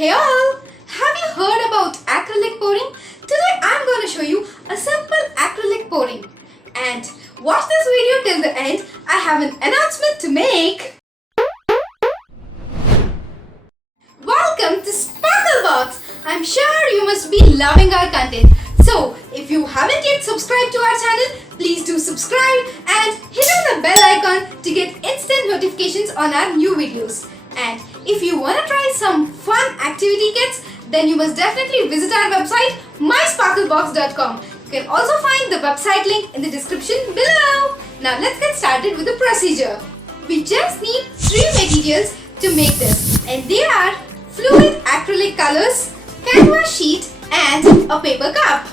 Hey all! Have you heard about acrylic pouring? Today I'm going to show you a simple acrylic pouring. And watch this video till the end. I have an announcement to make. Welcome to Sparklebox! I'm sure you must be loving our content. So if you haven't yet subscribed to our channel, please do subscribe and hit on the bell icon to get instant notifications on our new videos. And if you want to try some fun activity kits, then you must definitely visit our website mysparklebox.com. You can also find the website link in the description below. Now let's get started with the procedure. We just need 3 materials to make this, and they are fluid acrylic colors, canvas sheet and a paper cup.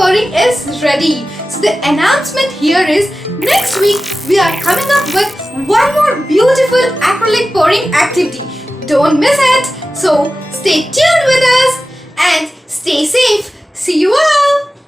pouring is ready. So the announcement here is next week we are coming up with one more beautiful acrylic pouring activity. Don't miss it. So stay tuned with us and stay safe. See you all.